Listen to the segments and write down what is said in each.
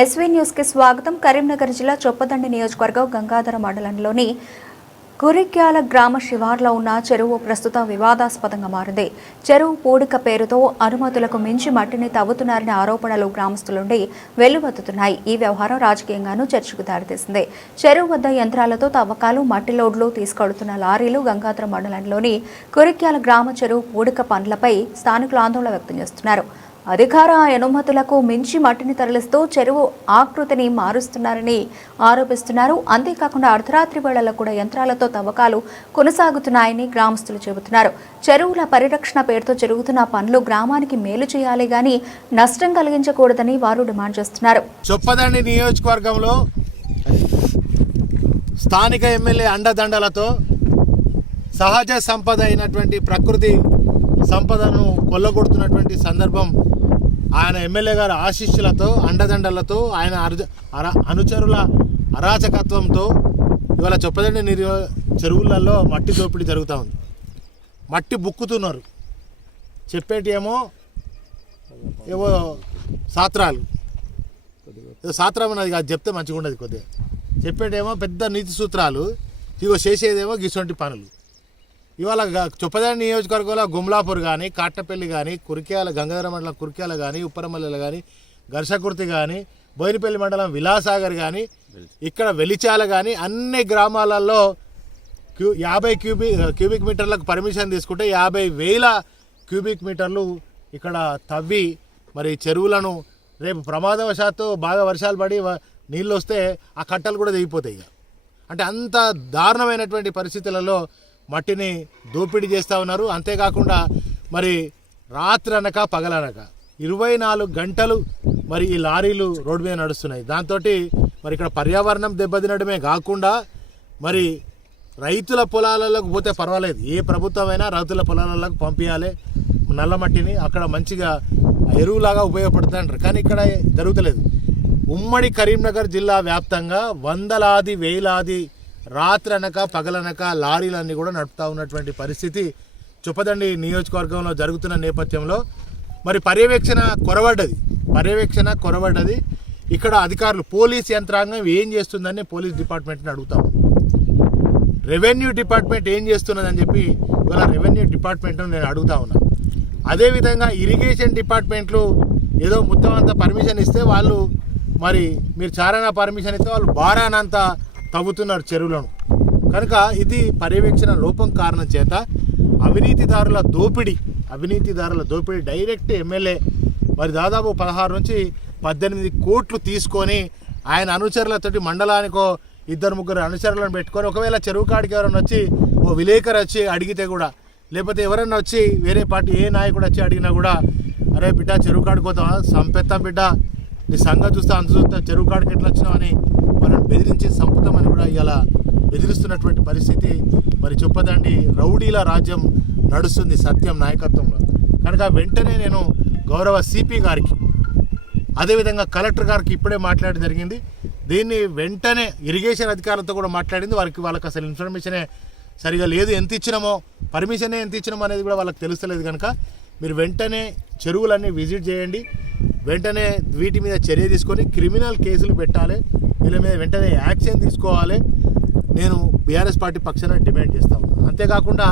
SV news కి స్వాగతం. కరీంనగర్ జిల్లా చొప్పదండి నియోజకవర్గం గంగాధర మండలంలోని కురిక్యాల గ్రామ శివార్లో ఉన్న చెరువు ప్రస్తుతం వివాదాస్పదంగా మారింది. చెరువు పూడిక పేరుతో అనుమతులకు మించి మట్టిని తవ్వుతున్నారనే ఆరోపణలు గ్రామస్తుల నుండి వెల్లువెత్తుతున్నాయి. ఈ వ్యవహారం రాజకీయంగానూ చర్చకు దారితీసింది. చెరువు వద్ద యంత్రాలతో తవ్వకాలు, మట్టి లోడ్లు తీసుకెడుతున్న లారీలు గంగాధర మండలంలోని కురిక్యాల గ్రామ చెరువు పూడిక పనులపై స్థానికులు ఆందోళన వ్యక్తం చేస్తున్నారు. అధికార అనుమతులకు మించి మట్టిని తరలిస్తూ చెరువు ఆకృతిని మారుస్తున్నారని ఆరోపిస్తున్నారు. అంతేకాకుండా అర్ధరాత్రి వేళల్లో కూడా యంత్రాలతో తవ్వకాలు కొనసాగుతున్నాయని గ్రామస్తులు చెబుతున్నారు. చెరువుల పరిరక్షణ పేరుతో జరుగుతున్న పనులు గ్రామానికి మేలు చేయాలి గాని నష్టం కలిగించకూడదని వారు డిమాండ్ చేస్తున్నారు. చొప్పదండి నియోజకవర్గంలో స్థానిక ఎమ్మెల్యే అండదండలతో సహజ సంపద అయినటువంటి ప్రకృతి సంపదను కొల్లగొడుతున్నటువంటి సందర్భం ఆయన ఎమ్మెల్యే గారి ఆశీస్సులతో అండదండలతో ఆయన అనుచరుల అరాచకత్వంతో ఇవాళ చొప్పదండి చెరువులలో మట్టి దోపిడీ జరుగుతూ ఉంది. మట్టి బుక్కుతున్నారు. చెప్పేటి ఏమో సాత్రాలు, ఏదో సాత్రం అన్నది కాదు, చెప్తే మంచిగా ఉండదు. కొద్దిగా చెప్పేటేమో పెద్ద నీతి సూత్రాలు, చేసేదేమో గిసొంటి పనులు. ఇవాళ చొప్పదండి నియోజకవర్గంలో గుమ్లాపూర్ కానీ, కాట్నపల్లి కానీ, కురిక్యాల గంగాధర మండలం కురిక్యాల కానీ, ఉప్పరమల్లెలు కానీ, గర్షకుర్తి కానీ, బోయినపల్లి మండలం విలాసాగర్ కానీ, ఇక్కడ వెలిచాల కానీ అన్ని గ్రామాలలో 50 క్యూబిక్ మీటర్లకు పర్మిషన్ తీసుకుంటే 50,000 క్యూబిక్ మీటర్లు ఇక్కడ తవ్వి మరి చెరువులను రేపు ప్రమాదవశాత్తు బాగా వర్షాలు పడి నీళ్ళు వస్తే ఆ కట్టలు కూడా దిగిపోతాయి. అంటే అంత దారుణమైనటువంటి పరిస్థితులలో మట్టిని దోపిడీ చేస్తూ ఉన్నారు. అంతేకాకుండా మరి రాత్రి అనక పగలనక 24 గంటలు మరి ఈ లారీలు రోడ్డు మీద నడుస్తున్నాయి. దాంతో మరి ఇక్కడ పర్యావరణం దెబ్బతినడమే కాకుండా మరి రైతుల పొలాలకు పోతే పర్వాలేదు, ఏ ప్రభుత్వమైనా రైతుల పొలాలకు పంపించాలి నల్ల మట్టిని, అక్కడ మంచిగా ఎరువులాగా ఉపయోగపడుతుంది అంటారు. కానీ ఇక్కడ జరుగుతలేదు. ఉమ్మడి కరీంనగర్ జిల్లా వ్యాప్తంగా వందలాది వేలాది రాత్రి అనక పగలనక లారీలన్నీ కూడా నడుపుతూ ఉన్నటువంటి పరిస్థితి చొప్పదండి నియోజకవర్గంలో జరుగుతున్న నేపథ్యంలో మరి పర్యవేక్షణ కొరవడ్డది. ఇక్కడ అధికారులు, పోలీస్ యంత్రాంగం ఏం చేస్తుందని పోలీస్ డిపార్ట్మెంట్ని అడుగుతాము. రెవెన్యూ డిపార్ట్మెంట్ ఏం చేస్తున్నదని చెప్పి ఇవాళ రెవెన్యూ డిపార్ట్మెంట్ను నేను అడుగుతా ఉన్నా. అదేవిధంగా ఇరిగేషన్ డిపార్ట్మెంట్లు ఏదో మొత్తం అంతా పర్మిషన్ ఇస్తే వాళ్ళు మరి మీరు చారానా పర్మిషన్ ఇస్తే వాళ్ళు బారానంతా తవ్వుతున్నారు చెరువులను. కనుక ఇది పర్యవేక్షణ లోపం కారణం చేత అవినీతిదారుల దోపిడీ డైరెక్ట్ ఎమ్మెల్యే మరి దాదాపు 16 నుంచి 18 కోట్లు తీసుకొని ఆయన అనుచరులతోటి మండలానికో 2-3 అనుచరులను పెట్టుకొని ఒకవేళ చెరువు కాడికి ఎవరైనా వచ్చి ఓ విలేకరు వచ్చి అడిగితే కూడా, లేకపోతే ఎవరైనా వచ్చి వేరే పార్టీ ఏ నాయకుడు వచ్చి అడిగినా కూడా, అరే బిడ్డ చెరువు కాడికి పోతావా, సంపెత్తాం బిడ్డ, నీ సంగతి చూస్తా అంత చూస్తా, చెరువు కాడికి ఎట్లా వచ్చినావని మనం బెదిరించి సంపుతామని కూడా ఇలా బెదిరిస్తున్నటువంటి పరిస్థితి. మరి చొప్పదండి రౌడీల రాజ్యం నడుస్తుంది సత్యం నాయకత్వంలో. కనుక వెంటనే నేను గౌరవ సిపి గారికి, అదేవిధంగా కలెక్టర్ గారికి ఇప్పుడే మాట్లాడడం జరిగింది. దీన్ని వెంటనే ఇరిగేషన్ అధికారులతో కూడా మాట్లాడింది. వాళ్ళకి అసలు ఇన్ఫర్మేషనే సరిగా లేదు, ఎంత ఇచ్చినామో పర్మిషనే ఎంత ఇచ్చినామో అనేది కూడా వాళ్ళకి తెలుస్తలేదు. కనుక మీరు వెంటనే చెరువులన్నీ విజిట్ చేయండి, వెంటనే వీటి మీద చర్య తీసుకొని క్రిమినల్ కేసులు పెట్టాలి, వీళ్ళ మీద వెంటనే యాక్షన్ తీసుకోవాలి. నేను బీఆర్ఎస్ పార్టీ పక్షాన డిమాండ్ చేస్తాను. అంతేకాకుండా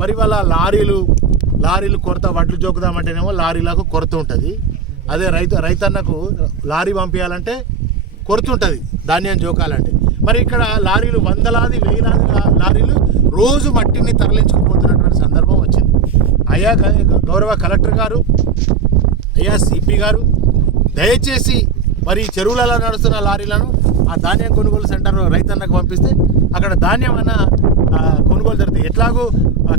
మరి వాళ్ళ లారీలు కొరత, వడ్లు జోకుదామంటేనేమో లారీలకు కొరత ఉంటుంది. అదే రైతన్నకు లారీ పంపించాలంటే కొరత ఉంటుంది ధాన్యం జోకాలంటే. మరి ఇక్కడ లారీలు వందలాది వేలాది లారీలు రోజు మట్టిని తరలించుకుపోతున్నటువంటి సందర్భం వచ్చింది. అయ్యా గౌరవ కలెక్టర్ గారు, అయ్యా సిపి గారు, దయచేసి మరి చెరువులలో నడుస్తున్న లారీలను ఆ ధాన్యం కొనుగోలు సెంటర్ రైతన్నకు పంపిస్తే అక్కడ ధాన్యం అన్న కొనుగోలు జరుగుతుంది. ఎట్లాగూ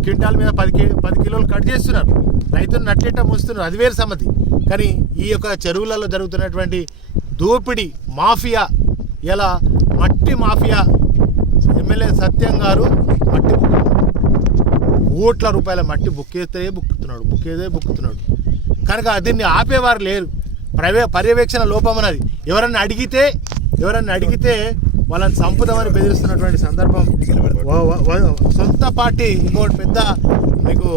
క్వింటాల్ మీద 10 కిలోలు కట్ చేస్తున్నారు, రైతులు నట్టేట మోస్తున్నారు, అది వేరు సమ్మతి. కానీ ఈ యొక్క చెరువులలో జరుగుతున్నటువంటి దోపిడీ మాఫియా, ఇలా మట్టి మాఫియా, ఎమ్మెల్యే సత్యం గారు మట్టి కోట్ల రూపాయల మట్టి బుక్కేదే బుక్కుతున్నాడు. కనుక దీన్ని ఆపేవారు లేరు. పర్యవేక్షణ లోపం అన్నది. ఎవరన్నా అడిగితే వాళ్ళని చంపుదామని బెదిరిస్తున్నటువంటి సందర్భం. సొంత పార్టీ, ఇంకోటి పెద్ద మీకు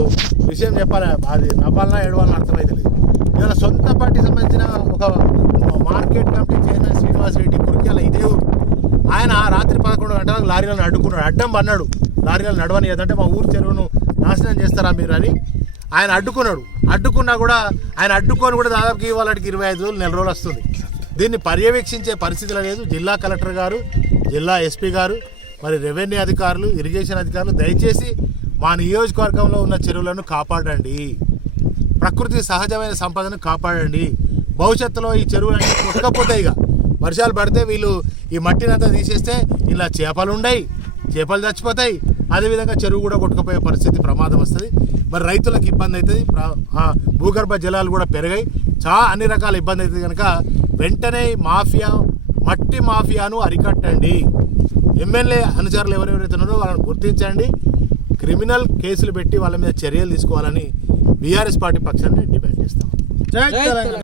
విషయం చెప్పాలి, అది నవ్వాలన్నా ఏడవాలన్నా అర్థమైతే లేదు. ఇవాళ సొంత పార్టీ సంబంధించిన ఒక market committee chairman Srinivasa Reddy Kurikyala ఇదే ఊరు. ఆయన రాత్రి 11 గంటలకు లారీలను అడ్డుకున్నాడు, అడ్డం పన్నాడు. లారీలను నడవని ఏదంటే మా ఊరు చెరువును నాశనం చేస్తారా మీరు అని ఆయన అడ్డుకున్నాడు. అడ్డుకున్నా కూడా ఆయన అడ్డుకొని కూడా దాదాపు వాళ్ళకి 25 రోజులు, నెల రోజులు వస్తుంది. దీన్ని పర్యవేక్షించే పరిస్థితులు లేదు. జిల్లా కలెక్టర్ గారు, జిల్లా ఎస్పీ గారు, మరి రెవెన్యూ అధికారులు, ఇరిగేషన్ అధికారులు దయచేసి మా నియోజకవర్గంలో ఉన్న చెరువులను కాపాడండి, ప్రకృతి సహజమైన సంపదను కాపాడండి. భవిష్యత్తులో ఈ చెరువులన్నీ కొట్టకపోతాయి. ఇక వర్షాలు పడితే వీళ్ళు ఈ మట్టినంతా తీసేస్తే ఇలా చేపలు ఉండయి, చేపలు చచ్చిపోతాయి. అదేవిధంగా చెరువు కూడా కొట్టుకుపోయే పరిస్థితి, ప్రమాదం వస్తుంది. మరి రైతులకు ఇబ్బంది అవుతుంది, భూగర్భ జలాలు కూడా పెరిగాయి, అన్ని రకాల ఇబ్బంది అవుతుంది. కనుక వెంటనే మట్టి మాఫియాను అరికట్టండి. ఎమ్మెల్యే అనుచరులు ఎవరెవరైతే ఉన్నారో వాళ్ళని గుర్తించండి, క్రిమినల్ కేసులు పెట్టి వాళ్ళ మీద చర్యలు తీసుకోవాలని బీఆర్ఎస్ పార్టీ పక్షాన్ని డిమాండ్ చేస్తాం. జై తెలంగాణ.